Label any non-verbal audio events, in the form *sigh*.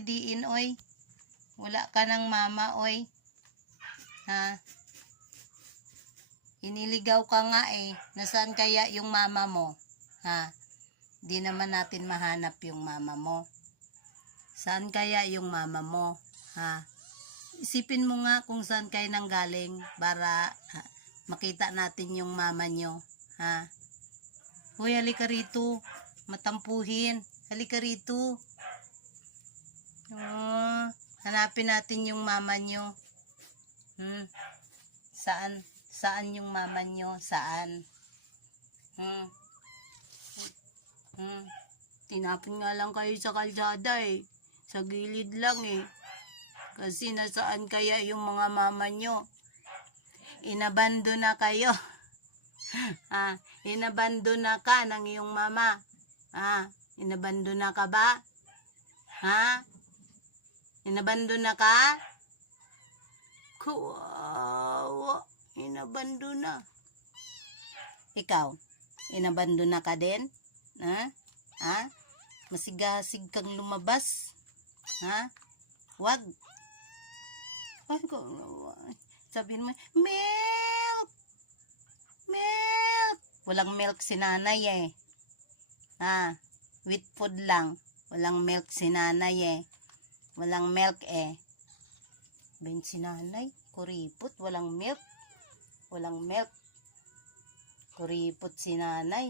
diin oy. Wala ka ng mama oy. Ha? Iniligaw ka nga eh. Nasaan kaya yung mama mo? Ha? Di naman natin mahanap yung mama mo. Saan kaya yung mama mo? Ha? Isipin mo nga kung saan kayo nanggaling para ha, makita natin yung mama nyo. Ha? Hoy, halika rito. Matampuhin. Halika rito. Oh, hanapin natin yung mama nyo. Hmm. Saan? Saan yung mama nyo? Saan? Hmm. Hmm. Tinapon nga lang kayo sa kalsada eh. Sa gilid lang eh. Kasi nasaan kaya yung mga mama nyo? Inabando na kayo. *laughs* ah, inabando na ka ng iyong mama. Ah, inabando na ka ba? Ha? Inabando na ka? Kawawa. Inabando na. Ikaw, inabando na ka din? Ha? Ha? Masigasig kang lumabas? Ha? Wag. Ay, sabihin mo, milk! Milk! Walang milk si nanay eh. Ha? With food lang. Walang milk si nanay eh. Walang milk eh. Ben si nanay, kuripot, walang milk. Walang milk. Kuripot si nanay.